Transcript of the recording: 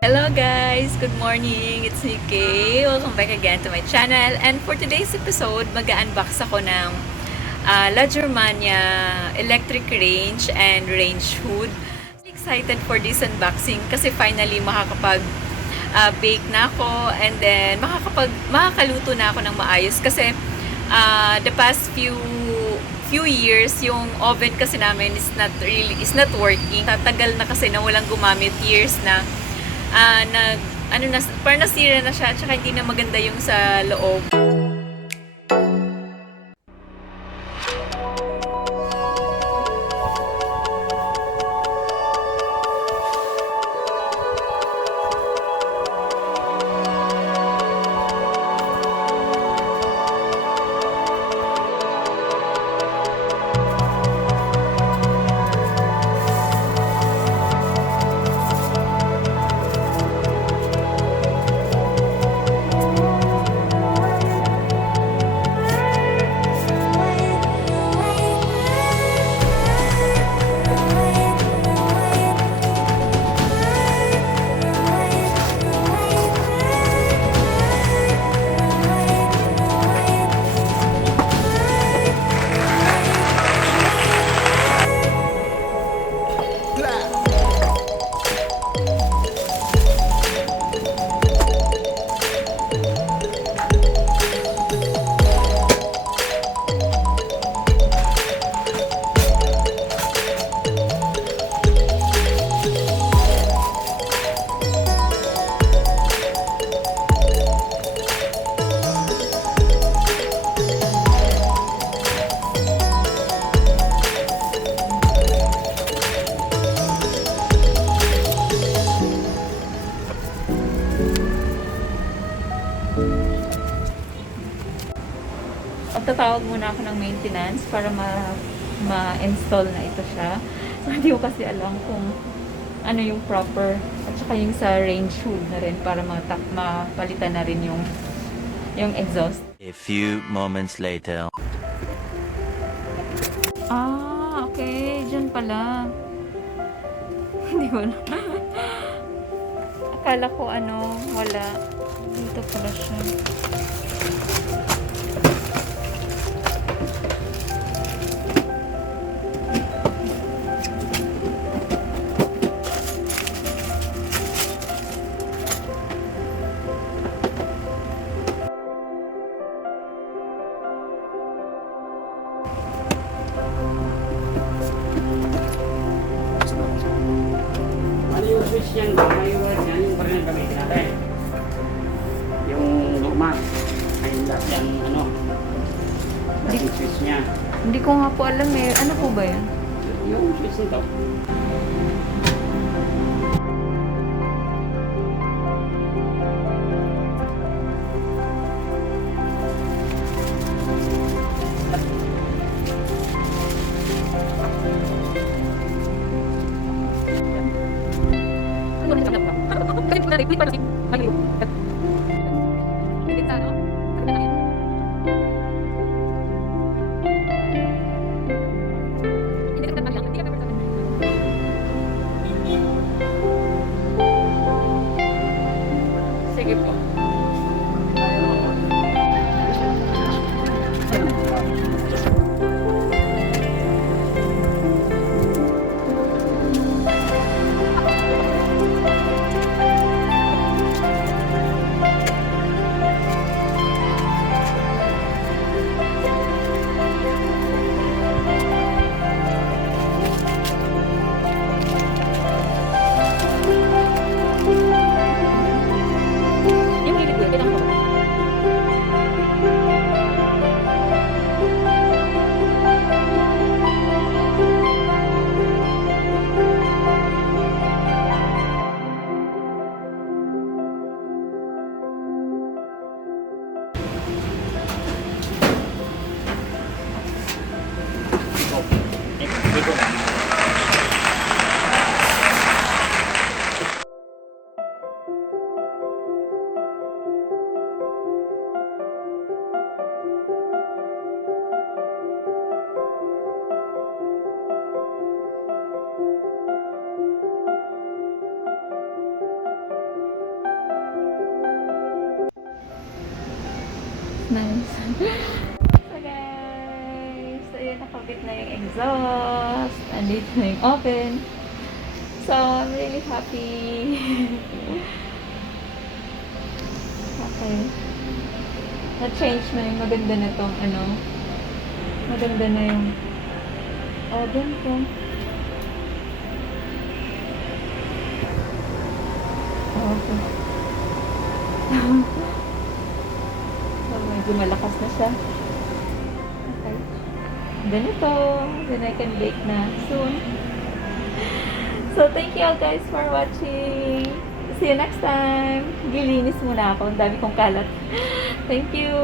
Hello guys! Good morning! It's me, Kaye. Welcome back again to my channel. And for today's episode, mag-unbox ako ng La Germania electric range and range hood. Excited for this unboxing kasi finally makakapag-bake na ako and then makakaluto na ako ng maayos kasi the past few years yung oven kasi namin is not working. Tatagal na kasi na walang gumamit, years na parang nasira na siya, tsaka hindi na maganda yung sa loob. Tatawag muna ako ng maintenance para ma-install na ito siya. So, hindi ko kasi alam kung ano yung proper at saka yung sa range hood na rin para mapalitan na rin yung exhaust. A few moments later. Okay. Diyan pala. Hindi ko na. Akala ko wala. Dito pala siya. Yung switch niyan, yung pa rin gamitin natin. Yung luma, ay yung yung switch niya. Hindi ko nga po alam eh. Ano po ba yan? Yung switch nito. Sige po. Nice. So guys, so yun, nakabit na yung exhaust. Andito na yung oven. So, I'm really happy. Okay. Na-change na yung maganda na tong ano. Maganda na yung oven ko. Okay. So, medyo malakas na siya. Okay. Then ito. Then I can bake na soon. So, thank you all guys for watching. See you next time. Gilinis muna ako. Ang dami kong kalat. Thank you.